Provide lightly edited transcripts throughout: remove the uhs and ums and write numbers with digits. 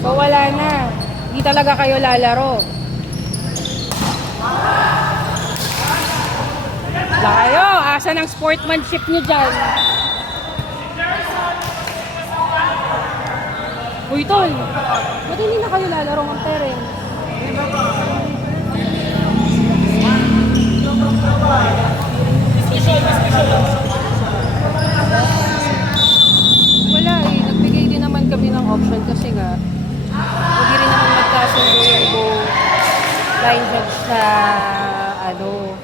So wala na. Hindi talaga kayo lalaro. Wala kayo. Asan ang sportsmanship nyo dyan? Uy, tol. Ba't hindi na kayo lalaro ng pere? Wala eh. Nagbigay din naman kami ng option kasi nga hindi rin naman magkasundo yung line judge sa ano.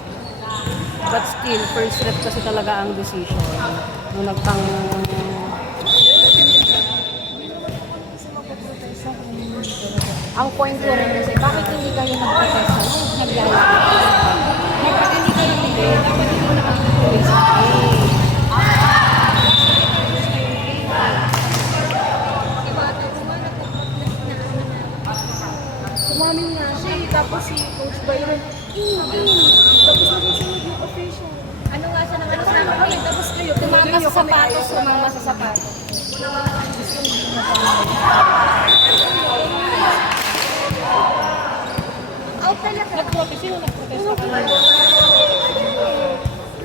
But still, first rep kasi talaga ang decision. Nung nagpang... Ang point ko rin kasi, bakit hindi kayo nag-protest na naglalaro? Dapat hindi kayo naglalaro, dapat hindi mo nakakatuloy sa play. Umamin nga siya eh. Tapos si Coach Byron, tapos nakisunod yung official. Ano nga siya ng ano sa akin? Tapos kayo, Tumama sa sapatos, sumama sa sapatos. out talaga. Nag-protest, sino nag-protest sa kanila?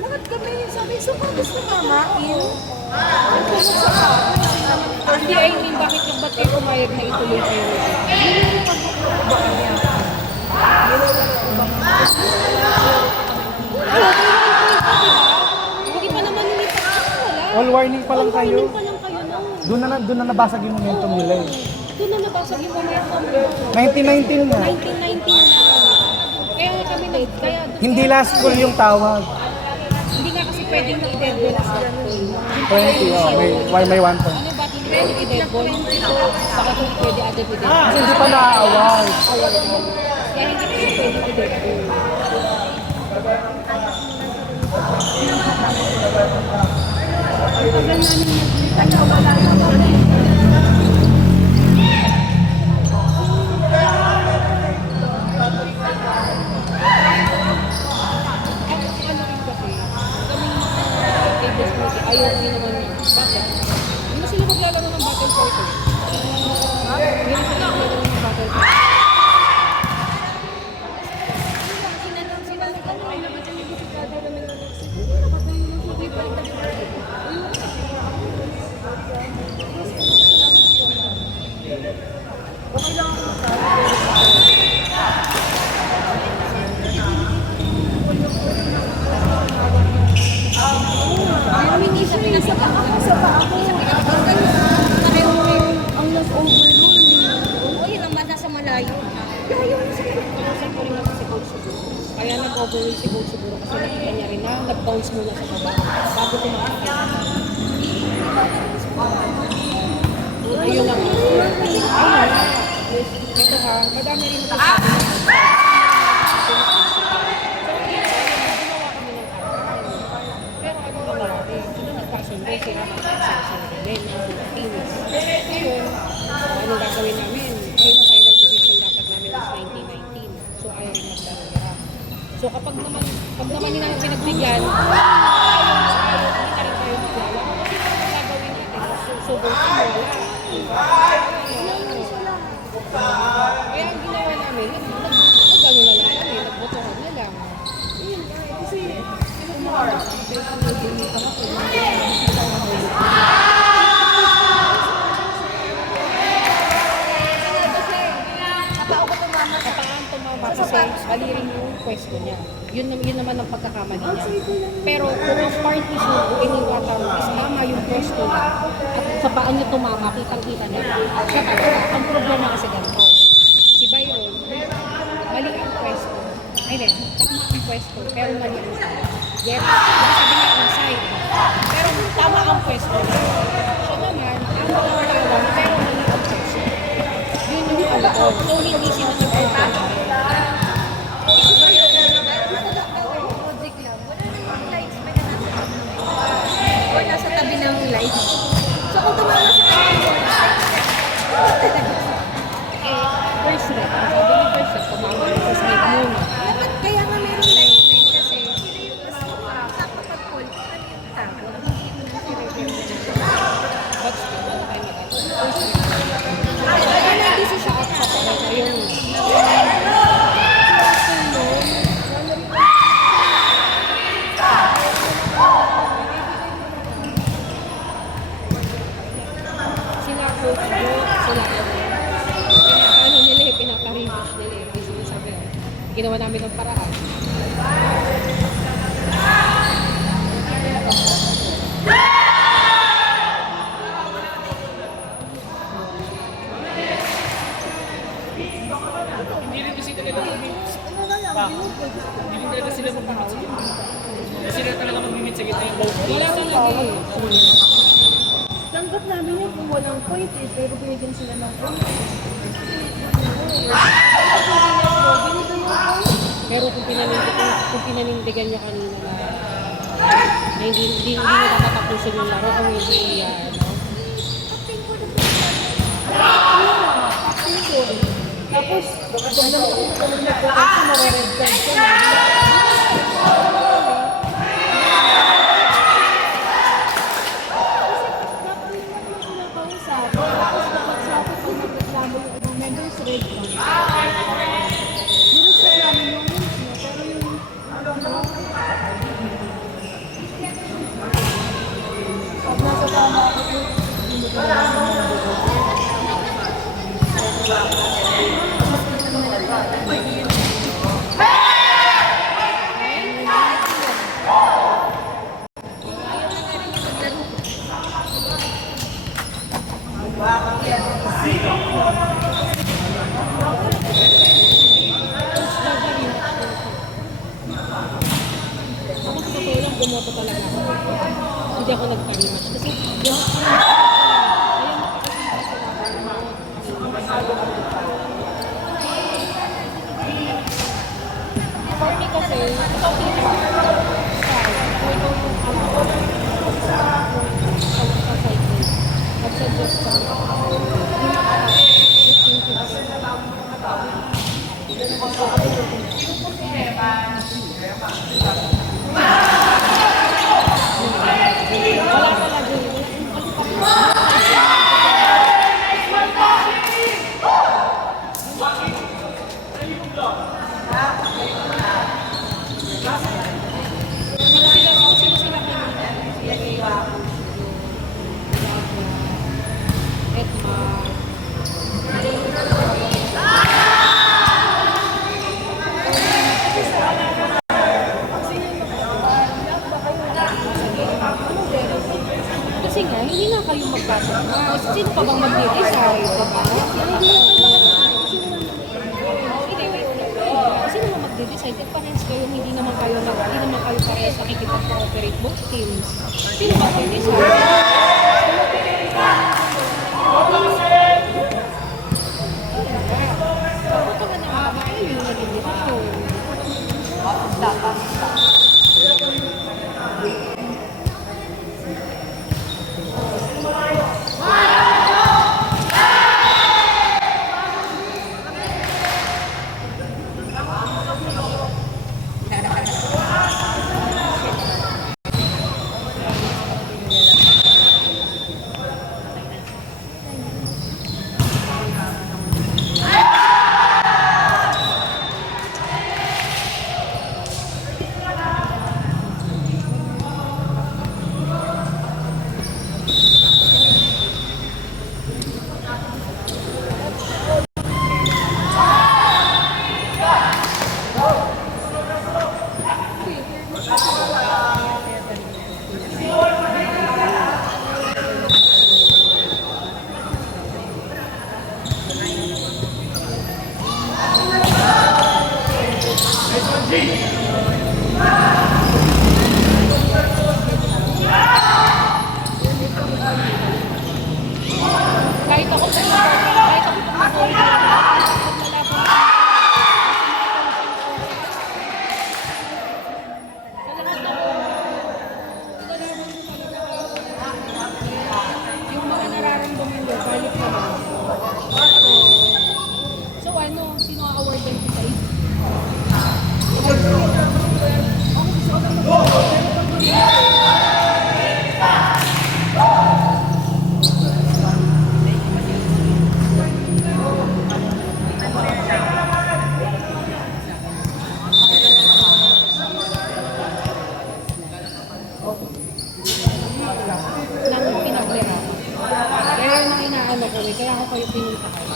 Lahat kami, sabi, sapatos na mamain. Hindi, I mean, bakit yung ba't kayo pumayag na ituloy kayo? Hindi pa naman nilipat ka, wala. All warning pa lang All kayo. warning pa lang kayo na. Doon na nabasag yung momentum nila eh. Doon na nabasag yung momentum. 1919 nga. 1919 na. Kaya nga kami na, kaya doon. Hindi last call yung tawag. Hindi nga kasi pwedeng i-dead ball as that goal. 20, oh, may 1 point. Ano ba, hindi pwede i-dead ball? Baka kung pwede agad i-dead ball. Kasi hindi pa naaaway. Kaya hindi pwede i-dead ball. Ayaw din naman yun. Bakit? Hindi na sila maglalaro ng battle portal. Ha? Hindi na sila maglalaro ng battle portal. Hindi siya sa pa ako. na-overweight si Coach siguro kasi nakita niya rin na nag-bounce muna sa baba bago tumakakita. Ayun na nga. Ito ha, madami rin ito sa pero ano nangyari? Sino nagpasundo? Sila din ang teams. Ngayon, ano gagawin namin? Ay, na final decision dapat namin is 1919. So, ayaw rin magdara. So, pag naman nila pinagbigyan, ayaw hindi na rin tayo magwala. Kasi ano gagawin natin? So, voting wala. Kaya ang ginawa namin, nag-ano na lang kami, nagbotohan na lang. Ayun nga, kasi Kapaan tumama kasi bali rin yung pwesto niya. Yun naman ang pagkakamali niya. Pero kung ang party suit o iniwata mo is tama yung pwesto niya at sa paan niya tumama, kitang-kita niya. Siya talaga. Ang problema kasi ganito. Si Byron, mali ang pwesto. Ay, tama ang pwesto, pero mali ang side. Yes, sabi niya ang side. Pero tama ang pwesto. Siya naman, ang pangalawan, pero mali ang pwesto. Yun yung ano ko. So, hindi sila nag-programa. or nasa tabi ng light. So kung tumama sa kanya, First step. Sabi ni first step, tumama sa side muna. dapat kaya nga merong lightning kasi sila yung mas kapag-call, ano yung tao, hindi mo na But still, wala tayo magagawa. First step. Kaya nag-decision at sa talaga yung sila coach mo, sila ano nila eh, pinaka-rematch nila eh. Kasi sinasabi, ginawa namin ng paraan. Hindi rin kasi talaga mag-meet. Hindi rin talaga sila mag-meet sa gitna. Kasi sila talaga mag-meet sa gitna yung both Wala teams. talaga eh. Tanggap namin yun kung walang point eh, pero binigyan sila ng point. Pero kung pinanindigan niya kanina na hindi mo nakatapusin yung laro kung hindi ano. Tapos, alam ko kung nag-focus sa mara-red card ka. Ako sa totoo lang, bumoto talaga ako. Hindi ako nagpa-rematch. Kasi yung for me kasi, ito nag-suggest sa wala talaga yun. Kasi nga, hindi nga kayo magkasama. Sino pa bang mag-decide, diba? Sino ba mag-decide? aside, if parents kayo, hindi naman kayo parehas nakikipag-cooperate both teams. Sino ba kayo isa? Ito ka naman ba kayo yung naging desisyon? Dapat. Kahit ako sa kahit ako yung mga nararamdaman mo, balik naman. So ano, sino ang award-winning kita? Nang pinaglera. Kaya yung mga inaano ko, kaya ako kayo pinunta kayo.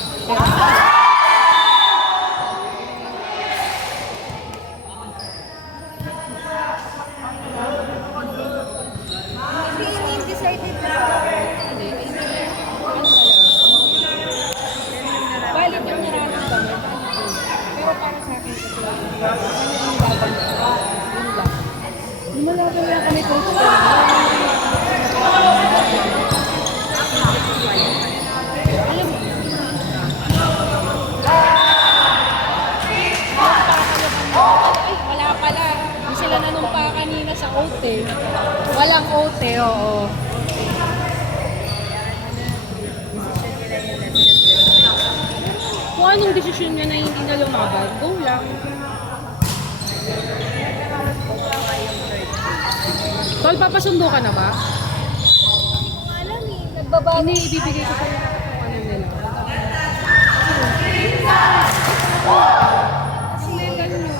Valid yung nararamdaman. Pero para sa akin kasi, lumalaban lang kami coach ko. Alam mo, ay, wala pala. Hindi sila nanumpa kanina sa ote. Walang ote, oo. Kung anong desisyon niya na hindi na lumaban, go lang. Tol, papasundo ka na ba? Alam eh, nagbabago. Hindi, ibibigay ko sa kung ano nila. Sinegal nyo.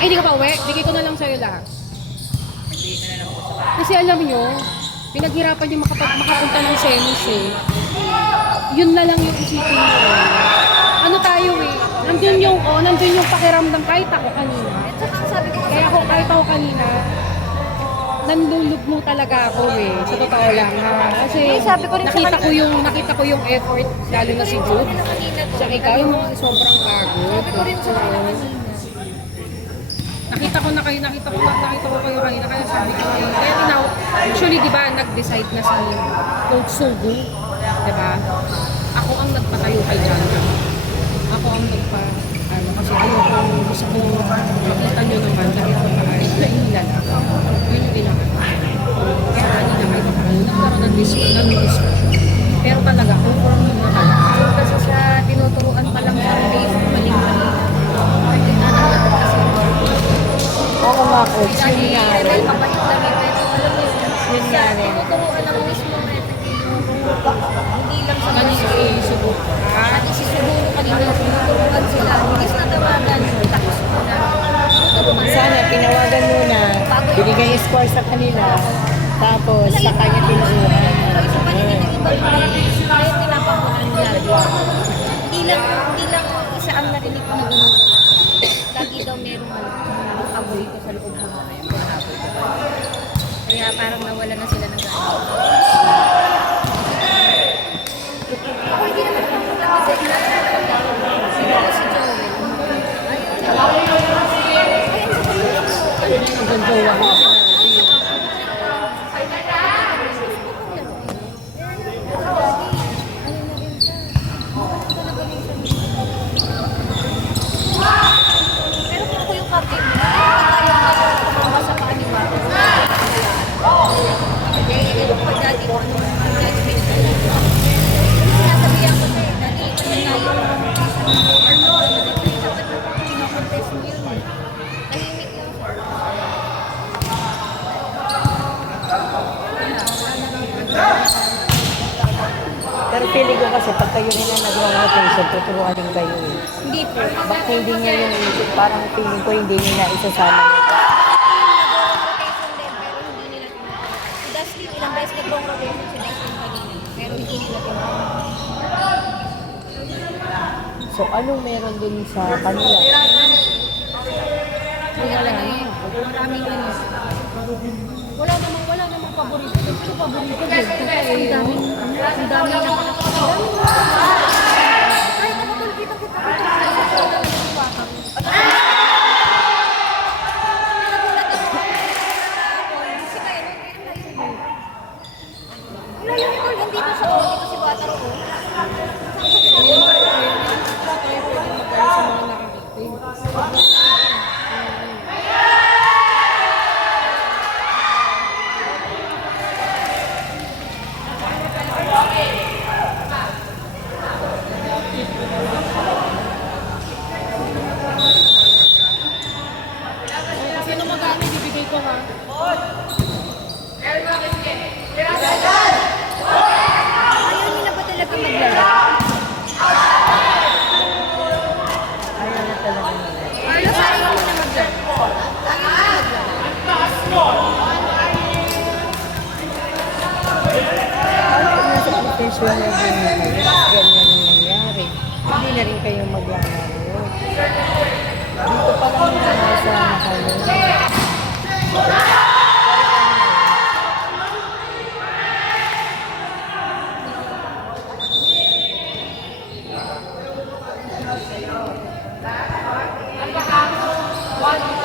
Ay, hindi ka pa uwi? Bigay ko na lang sa'yo lahat. Kasi alam nyo, pinaghirapan yung makapunta ng semis eh. Yun na lang yung isipin mo. Ano tayo eh, nandun yung pakiramdam kahit ako kanina. Kaya ako kahit ako kanina, nanlulugmo talaga ako eh. Sa totoo lang ha. Kasi nakita ko yung effort, lalo na si Jude. Sa ikaw, yung mga sobrang pagod. Sabi ko rin sa kanila kanina. Nakita ko kayo kanina, kaya sabi ko kayo. Kaya actually, di ba, nag-decide na si Coach Sugu, di ba? Ako ang nagpatayo kay Janda. Ako ang kasi ayoko, gusto ko makita nyo naman, dahil ako kahit nailan ako. Yun yung kailangan. Kaya kanina kahit ako, nagkaroon ng discussion. Pero talaga, conform yun na talaga. Kasi sa tinuturuan pa lang sa base, maling-mali. Oo nga, Coach. Yun nga rin. May kapahit lang ito. Alam mo Yun nga rin. tinuturuan ng mismo na hindi lang sa Kanina base. si Sugu. Pati si Suguro kanina, tinuturuan sila. Hindi sila tawagan. Tapos ko na. Tinuturuan sila. Sana tinawagan muna, binigay score sa kanila, tapos sa kanya tinuruan. Pero isa pa rin yung ibang players. Kaya tinapakunan niya. Hindi lang isa ang narinig ko na gano'n. Lagi daw merong amoy ko sa loob ng mga yan. Kaya parang nawala na sila ng gano'n. Ang jowa mo. Pero kung ako yung captain, tumama sa paa ni Marco. Pag dati ko, judgment ko. Sinasabihan ko siya, dati ito na yung kinokontest mo yun. Tahimik lang siya. Pero feeling ko kasi pag kayo rin ang nag-rotation, tuturuan din kayo eh. Hindi po. Bakit hindi niya yung parang feeling ko hindi niya na isasama yun. Nag-rotation din, pero hindi nila tinatawag. Si Dustin, ilang beses nag-rotation si Dustin kanina, pero hindi nila tinatawag. So anong meron din sa kanila? Wala na eh. Maraming ano. Wala namang paborito. Pero paborito din. Kasi ang daming Kahit ako tulpita kita ko wala na yung baka. Layo ito, nandito sa ulo, dito si Bataro. Sino mag-ano, ibibigay ko ha. Ayaw nila ba talaga maglaro? Ayaw na talaga nila. Carlos, ayaw mo na maglaro. Ayaw mo na maglaro. Paano pag nasa professional na din kayo, ganyan yung nangyari. Hindi na rin kayo maglalaro. Dito pa lang nasa kayo. One,